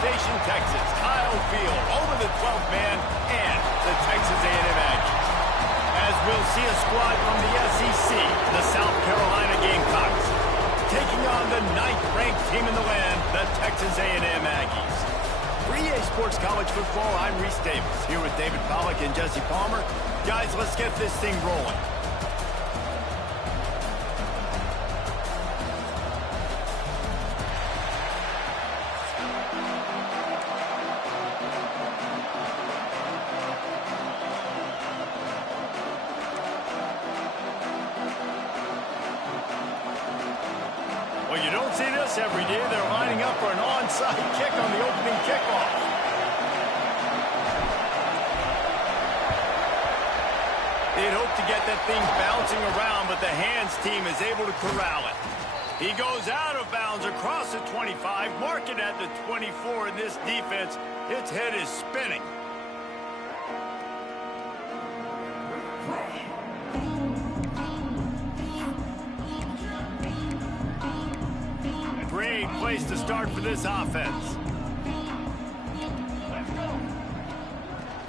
Station, Texas, Kyle Field, over the 12th man, and the Texas A&M Aggies. As we'll see a squad from the SEC, the South Carolina Gamecocks, taking on the 9th-ranked team in the land, the Texas A&M Aggies. For EA Sports College Football, I'm Reese Davis, here with David Pollack and Jesse Palmer. Guys, let's get this thing rolling. Well, you don't see this every day. They're lining up for an onside kick on the opening kickoff. They'd hope to get that thing bouncing around, but the hands team is able to corral it. He goes out of bounds across the 25, marking at the 24, and this defense, its head is spinning. Great place to start for this offense.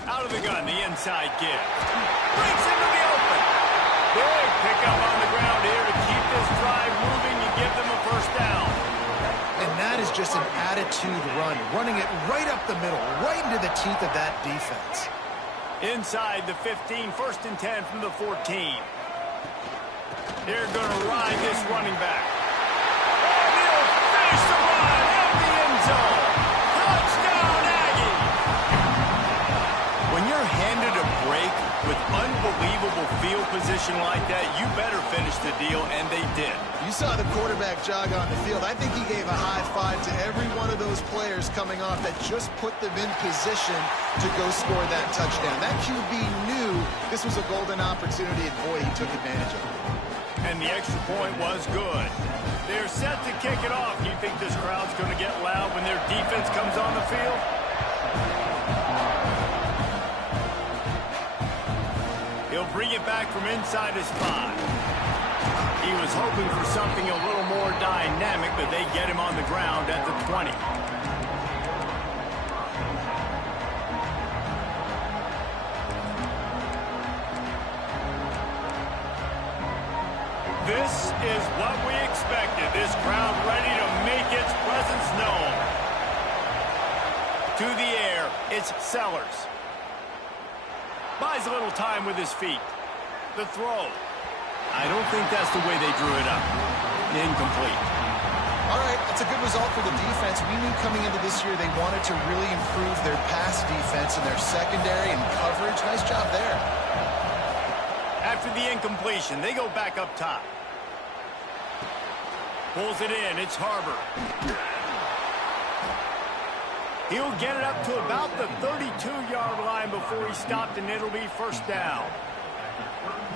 Out of the gun, the inside give. Breaks into the open. Big pickup on the ground here to keep this drive moving and give them a first down. And that is just an attitude run, running it right up the middle, right into the teeth of that defense. Inside the 15, 1st and 10 from the 14. They're going to ride this running back. Finish the run out the end zone. Touchdown, Aggie. When you're handed a break with unbelievable field position like that, you better finish the deal, and they did. You saw the quarterback jog on the field. I think he gave a high five to every one of those players coming off that just put them in position to go score that touchdown. That QB knew this was a golden opportunity, and boy, he took advantage of it. And the extra point was good. They're set to kick it off. Do you think this crowd's going to get loud when their defense comes on the field? He'll bring it back from inside his 5. He was hoping for something a little more dynamic, but they get him on the ground at the 20. This is what we expected. This crowd ready to make its presence known. To the air, it's Sellers. Buys a little time with his feet. The throw. I don't think that's the way they drew it up. Incomplete. All right, that's a good result for the defense. We knew coming into this year they wanted to really improve their pass defense and their secondary and coverage. Nice job there. After the incompletion, they go back up top. Pulls it in. It's Harbor. He'll get it up to about the 32-yard line before he stopped, and it'll be first down.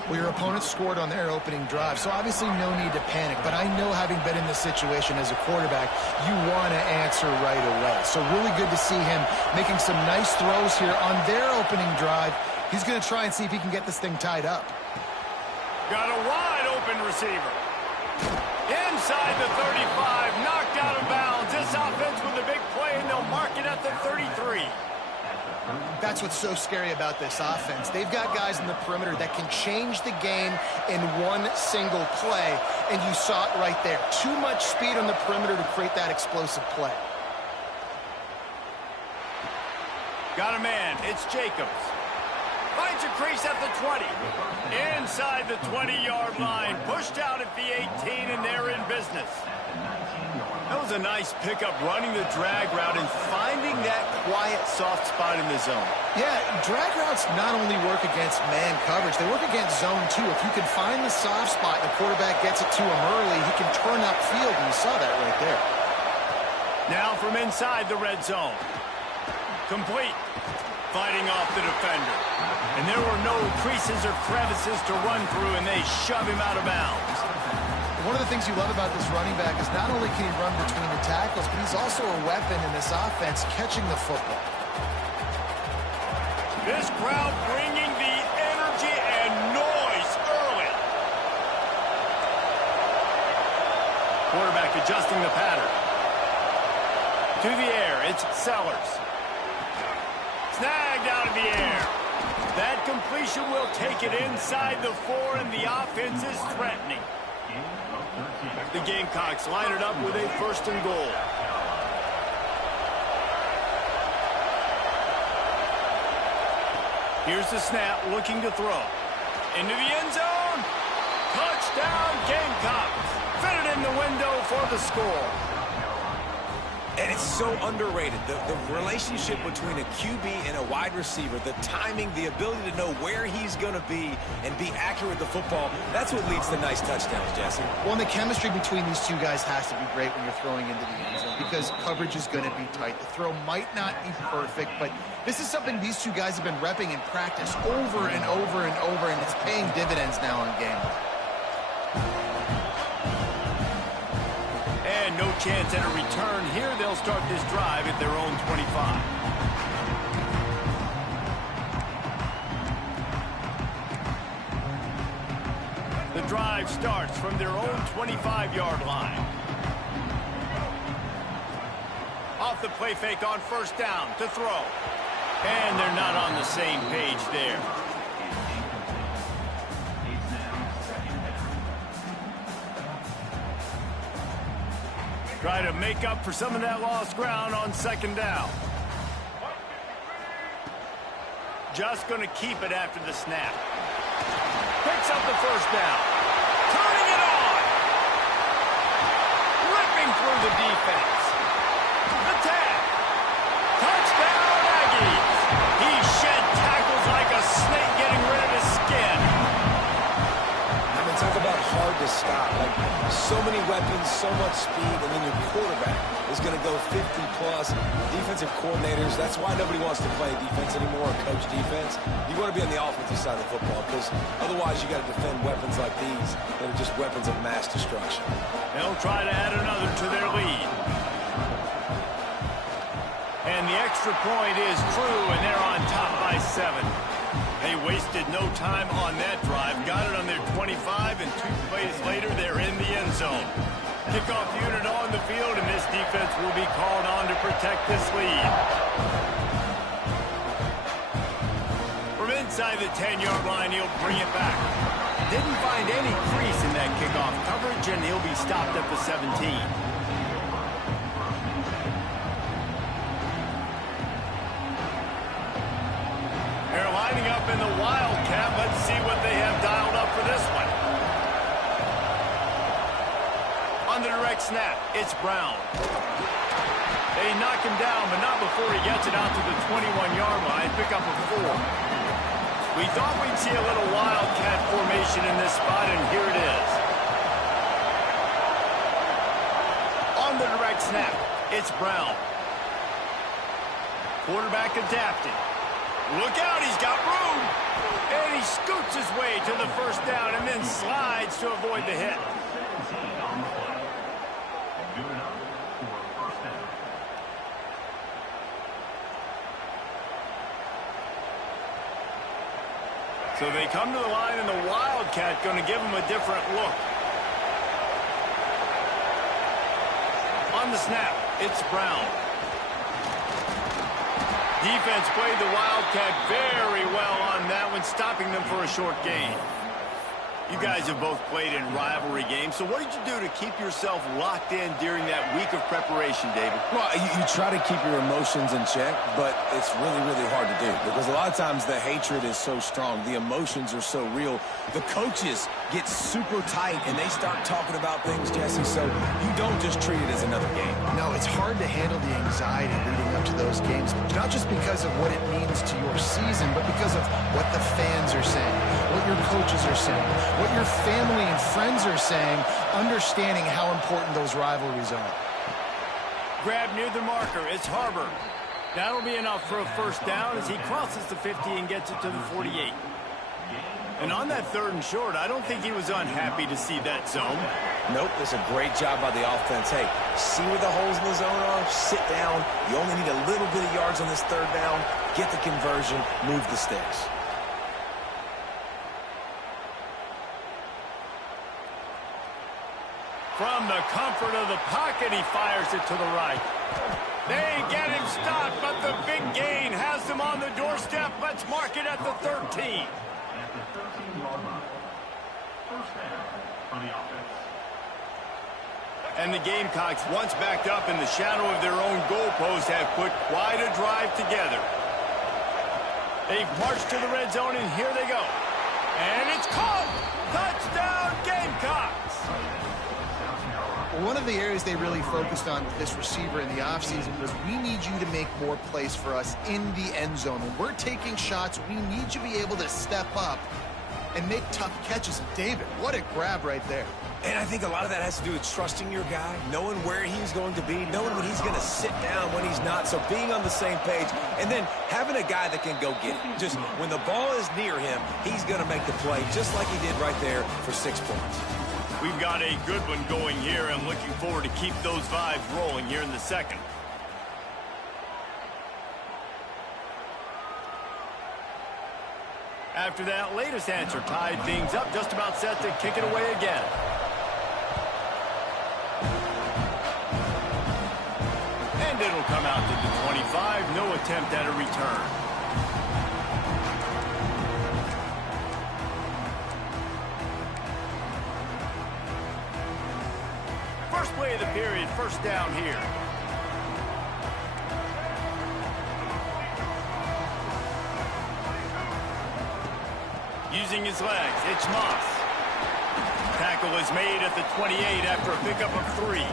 Well, your opponent scored on their opening drive, so obviously no need to panic. But I know, having been in this situation as a quarterback, you want to answer right away. So really good to see him making some nice throws here on their opening drive. He's going to try and see if he can get this thing tied up. Got a wide open receiver. Inside the 35, knocked out of bounds. This offense with a big play, and they'll mark it at the 33. That's what's so scary about this offense. They've got guys in the perimeter that can change the game in one single play, and you saw it right there. Too much speed on the perimeter to create that explosive play. Got a man. It's Jacobs. Finds a crease at the 20. Inside the 20-yard line. Pushed out at the 18, and they're in business. That was a nice pickup, running the drag route and finding that quiet, soft spot in the zone. Yeah, drag routes not only work against man coverage, they work against zone too. If you can find the soft spot and the quarterback gets it to him early, he can turn upfield, and you saw that right there. Now from inside the red zone. Complete. Fighting off the defender. And there were no creases or crevices to run through, and they shove him out of bounds. One of the things you love about this running back is not only can he run between the tackles, but he's also a weapon in this offense catching the football. This crowd bringing the energy and noise early. Quarterback adjusting the pattern. To To the air, it's Sellers. Snagged out of the air. That completion will take it inside the 4, and the offense is threatening. The Gamecocks line it up with a 1st and goal. Here's the snap, looking to throw. Into the end zone. Touchdown, Gamecocks. Fit it in the window for the score. And it's so underrated. The relationship between a QB and a wide receiver, the timing, the ability to know where he's going to be and be accurate with the football, that's what leads to nice touchdowns, Jesse. Well, and the chemistry between these two guys has to be great when you're throwing into the end zone because coverage is going to be tight. The throw might not be perfect, but this is something these two guys have been repping in practice over and over and over, and it's paying dividends now in game. And no chance at a return here. They'll start this drive at their own 25. The drive starts from their own 25-yard line. Off the play fake on 1st down to throw. And they're not on the same page there. Try to make up for some of that lost ground on 2nd down. Just going to keep it after the snap. Picks up the 1st down. Turning it on. Ripping through the defense. The tag. Touchdown, Aggies. He shed tackles like a snake getting rid of his skin. I mean, talk about hard to stop. Like, so many weapons, so much speed, and then your quarterback is going to go 50-plus. Defensive coordinators, that's why nobody wants to play defense anymore or coach defense. You want to be on the offensive side of the football because otherwise you got to defend weapons like these that are just weapons of mass destruction. They'll try to add another to their lead. And the extra point is true, and they're on top by 7. They wasted no time on that drive. Got it on their 25, and 2 plays later, they're in the end zone. Kickoff unit on the field, and this defense will be called on to protect this lead. From inside the 10-yard line, he'll bring it back. Didn't find any crease in that kickoff coverage, and he'll be stopped at the 17. They're lining up in the Wildcat. Let's see what they have dialed up for this one. On the direct snap, it's Brown. They knock him down, but not before he gets it out to the 21-yard line. Pick up a 4. We thought we'd see a little Wildcat formation in this spot, and here it is. On the direct snap, it's Brown. Quarterback adapted. Look out, he's got room. And he scoots his way to the 1st down and then slides to avoid the hit. So they come to the line, and the Wildcat going to give him a different look. On the snap, it's Brown. Defense played the Wildcat very well on that one, stopping them for a short gain. You guys have both played in rivalry games, so what did you do to keep yourself locked in during that week of preparation, David? Well, you try to keep your emotions in check, but it's really, really hard to do because a lot of times the hatred is so strong. The emotions are so real. The coaches get super tight, and they start talking about things, Jesse, so you don't just treat it as another game. No, it's hard to handle the anxiety leading up to those games, not just because of what it means to your season, but because of what the fans are saying, what your coaches are saying, what your family and friends are saying, understanding how important those rivalries are. Grab near the marker. It's Harbor. That'll be enough for a 1st down as he crosses the 50 and gets it to the 48. And on that 3rd and short, I don't think he was unhappy to see that zone. Nope, it's a great job by the offense. Hey, see where the holes in the zone are? Sit down. You only need a little bit of yards on this 3rd down. Get the conversion. Move the sticks. From the comfort of the pocket, he fires it to the right. They get him stopped, but the big gain has them on the doorstep. Let's mark it at the 13. And the Gamecocks, once backed up in the shadow of their own goalpost, have put quite a drive together. They've marched to the red zone, and here they go. And it's caught! Touchdown, Gamecocks! One of the areas they really focused on with this receiver in the offseason was we need you to make more plays for us in the end zone. When we're taking shots, we need you to be able to step up and make tough catches. And David, what a grab right there. And I think a lot of that has to do with trusting your guy, knowing where he's going to be, knowing when he's going to sit down, when he's not. So being on the same page, and then having a guy that can go get it. Just when the ball is near him, he's going to make the play, just like he did right there for 6 points. We've got a good one going here. I'm looking forward to keep those vibes rolling here in the second. After that latest answer tied things up, just about set to kick it away again. And it'll come out to the 25. No attempt at a return. First play of the period, first down here. Using his legs, it's Moss. Tackle is made at the 28 after a pickup of 3.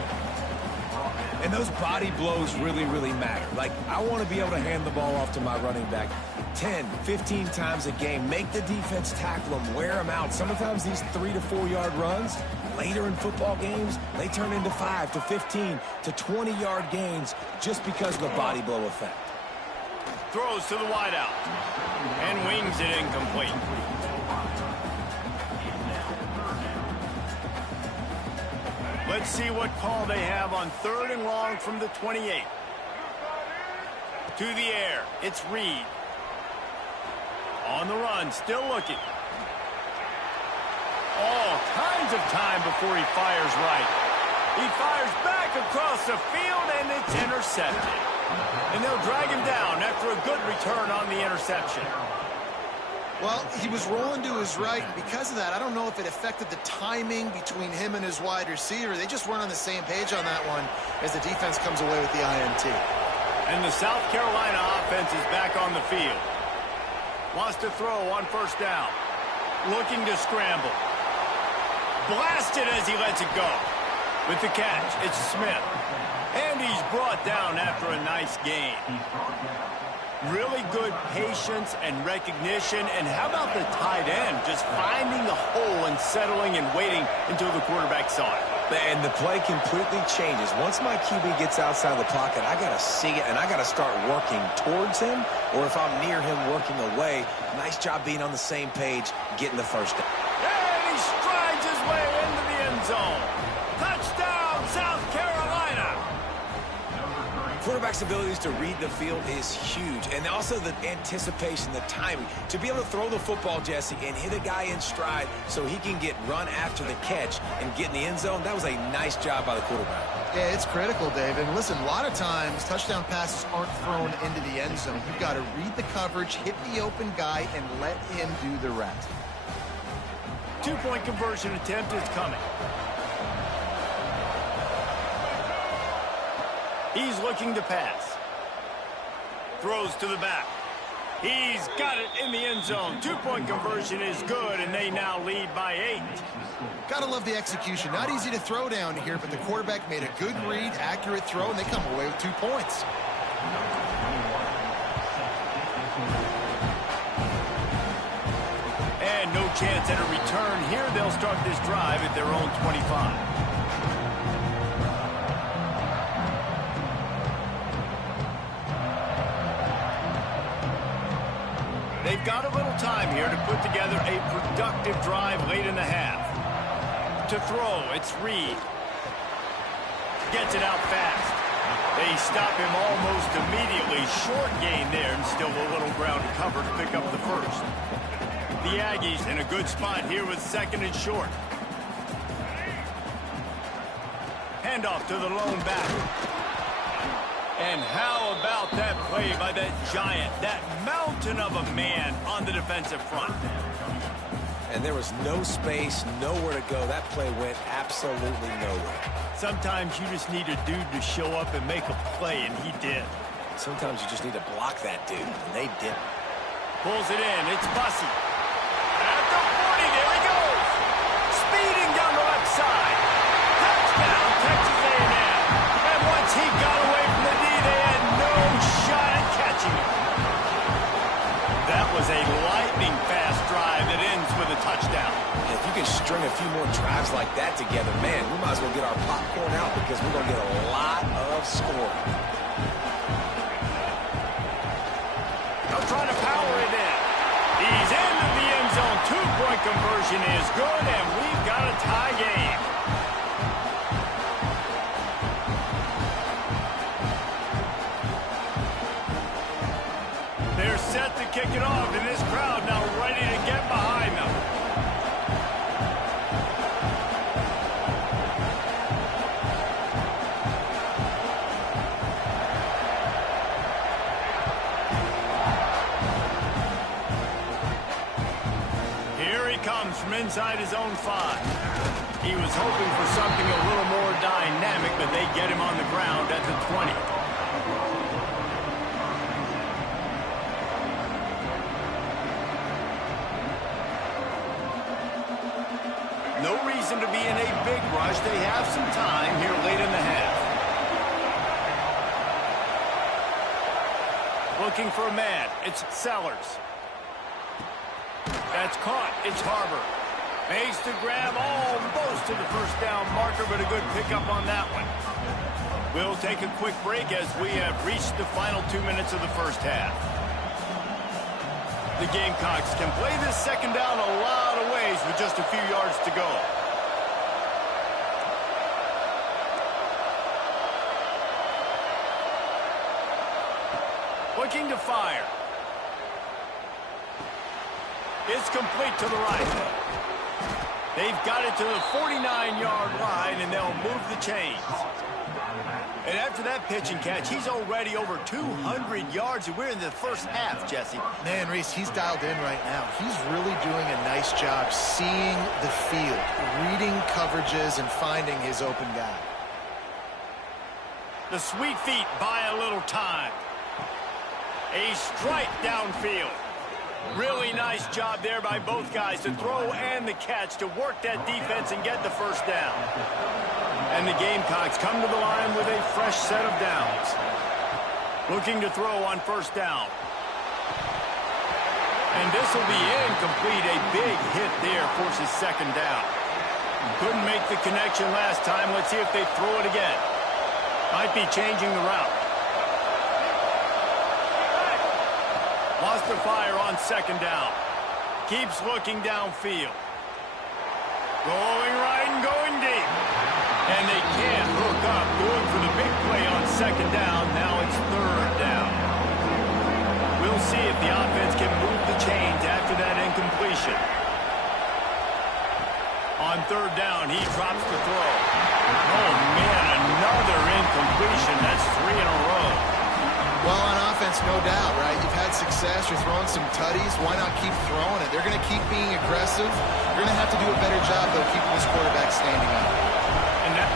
And those body blows really, really matter. Like, I want to be able to hand the ball off to my running back 10, 15 times a game. Make the defense tackle them, wear them out. Sometimes these 3 to 4 yard runs, later in football games, they turn into 5 to 15 to 20 yard gains just because of the body blow effect. Throws to the wideout and wings it incomplete. Let's see what call they have on 3rd and long from the 28. To the air, it's Reed. On the run, still looking. All kinds of time before he fires right. He fires back across the field, and it's intercepted. And they'll drag him down after a good return on the interception. Well, he was rolling to his right, and because of that, I don't know if it affected the timing between him and his wide receiver. They just weren't on the same page on that one as the defense comes away with the INT. And the South Carolina offense is back on the field. Wants to throw on 1st down. Looking to scramble. Blasted as he lets it go. With the catch, it's Smith. And he's brought down after a nice gain. Really good patience and recognition. And how about the tight end just finding the hole and settling and waiting until the quarterback saw it. And the play completely changes. Once my QB gets outside the pocket, I got to see it, and I got to start working towards him, or if I'm near him working away. Nice job being on the same page, getting the 1st down. And he strides his way into the end zone. Touchdown, South Carolina! Quarterback's abilities to read the field is huge, and also the anticipation, the timing. To be able to throw the football, Jesse, and hit a guy in stride so he can get run after the catch and get in the end zone, that was a nice job by the quarterback. Yeah, it's critical, David. And listen, a lot of times touchdown passes aren't thrown into the end zone. You've got to read the coverage, hit the open guy, and let him do the rest. 2-point conversion attempt is coming. He's looking to pass. Throws to the back. He's got it in the end zone. 2-point conversion is good, and they now lead by 8. Gotta love the execution. Not easy to throw down here, but the quarterback made a good read, accurate throw, and they come away with 2 points. And no chance at a return here. They'll start this drive at their own 25. They've got a little time here to put together a productive drive late in the half. To throw, it's Reed. Gets it out fast. They stop him almost immediately. Short gain there, and still a little ground to cover to pick up the 1st. The Aggies in a good spot here with 2nd and short. Handoff to the lone back. And how about that play by that giant, that mountain of a man on the defensive front? And there was no space, nowhere to go. That play went absolutely nowhere. Sometimes you just need a dude to show up and make a play, and he did. Sometimes you just need to block that dude, and they did. Pulls it in. It's Bussy. At the 40, there he goes. Speeding down the left side. Touchdown, Texas A&M. And once he got away from the D, they had no shot at catching him. That was a lightning-fast drive that ends with a touchdown. If you can string a few more drives like that together, man, we might as well get our popcorn out because we're going to get a lot of scoring. They're trying to power it in. He's into the end zone. Two-point conversion is good, and we've got a tie game. They're set to kick it off, and this crowd now ready to get behind them. Here he comes from inside his own 5. He was hoping for something a little more dynamic, but they get him on the ground at the 20. No reason to be in a big rush. They have some time here late in the half. Looking for a man. It's Sellers. That's caught. It's Harbor. Makes the grab almost to the first down marker, but a good pickup on that one. We'll take a quick break as we have reached the final 2 minutes of the first half. The Gamecocks can play this second down a lot of ways with just a few yards to go. Looking to fire. It's complete to the right. They've got it to the 49-yard line, and they'll move the chains. And after that pitch and catch, he's already over 200 yards, and we're in the first half, Jesse. Man, Reese, he's dialed in right now. He's really doing a nice job seeing the field, reading coverages, and finding his open guy. The sweet feet buy a little time. A strike downfield. Really nice job there by both guys to throw and the catch to work that defense and get the first down. And the Gamecocks come to the line with a fresh set of downs. Looking to throw on first down. And this will be incomplete. A big hit there forces second down. Couldn't make the connection last time. Let's see if they throw it again. Might be changing the route. Lost the fire on second down. Keeps looking downfield. Going right and going deep. And they can't hook up. Going for the big play on second down. Now it's third down. We'll see if the offense can move the chains after that incompletion. On third down, he drops the throw. Oh, man, another incompletion. That's 3 in a row. Well, on offense, no doubt, right? You've had success. You're throwing some tutties. Why not keep throwing it? They're going to keep being aggressive. You're going to have to do a better job, though, keeping this quarterback standing up. And that,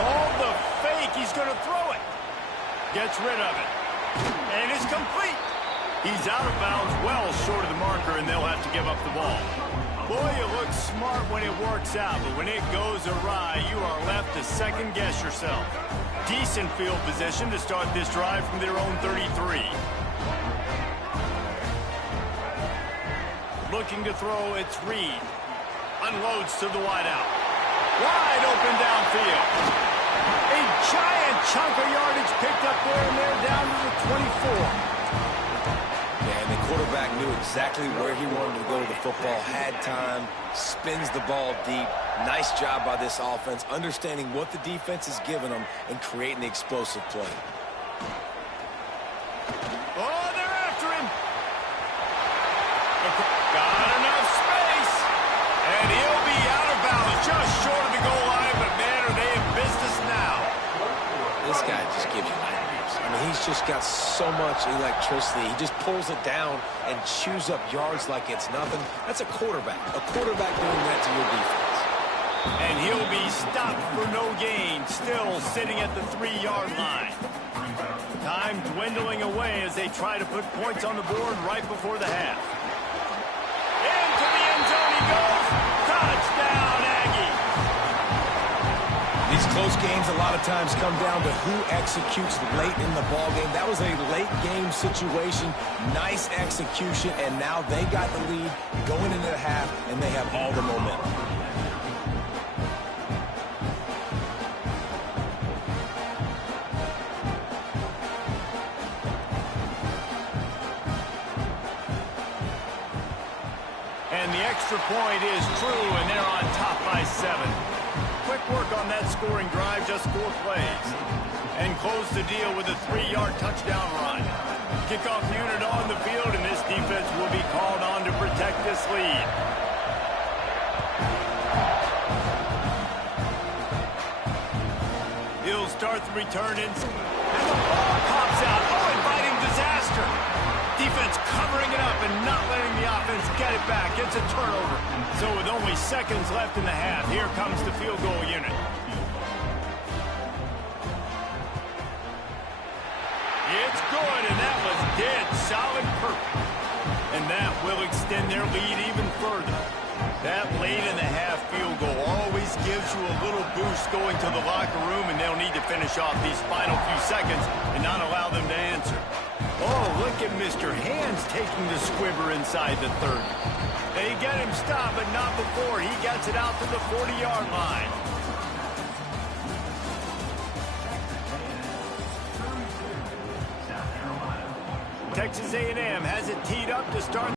all the fake, he's going to throw it. Gets rid of it. And it's complete. He's out of bounds well short of the marker, and they'll have to give up the ball. Boy, you look smart when it works out, but when it goes awry, you are left to second-guess yourself. Decent field position to start this drive from their own 33. Looking to throw, it's Reed. Unloads to the wideout. Wide open downfield. A giant chunk of yardage picked up there, and they're down to the 24. And the quarterback knew exactly where he wanted to go with the football, had time, spins the ball deep. Nice job by this offense, understanding what the defense is giving them and creating the explosive play. Oh, they're after him. Got enough space. And he'll be out of bounds just short of the goal line, but man, are they in business now. just got so much electricity. He just pulls it down and chews up yards like it's nothing. That's a quarterback. A quarterback doing that to your defense. And he'll be stopped for no gain, still sitting at the 3-yard line. Time dwindling away as they try to put points on the board right before the half. Into the end zone he goes. Touchdown, Aggie. These close games a lot of times come down to who executes late in the ball game. That was a late game situation. Nice execution, and now they got the lead going into the half, and they have all the momentum. And the extra point is true, and they're on top by 7. Quick work on that scoring drive, just 4 plays. And close the deal with a 3-yard touchdown run. Kickoff unit on the field, and this defense will be called on to protect this lead. He'll start the return in. And the ball pops out. Oh, inviting disaster. Defense covering it up and not letting the offense get it back. It's a turnover. So with only seconds left in the half, here comes the field goal unit. It's good, and that was dead solid perfect. And that will extend their lead even further. That late in the half field goal always gives you a little boost going to the locker room, and they'll need to finish off these final few seconds and not allow them to answer. Oh, look at Mr. Hands taking the squibber inside the 30. They get him stopped, but not before he gets it out to the 40-yard line. Texas A&M has it teed up to start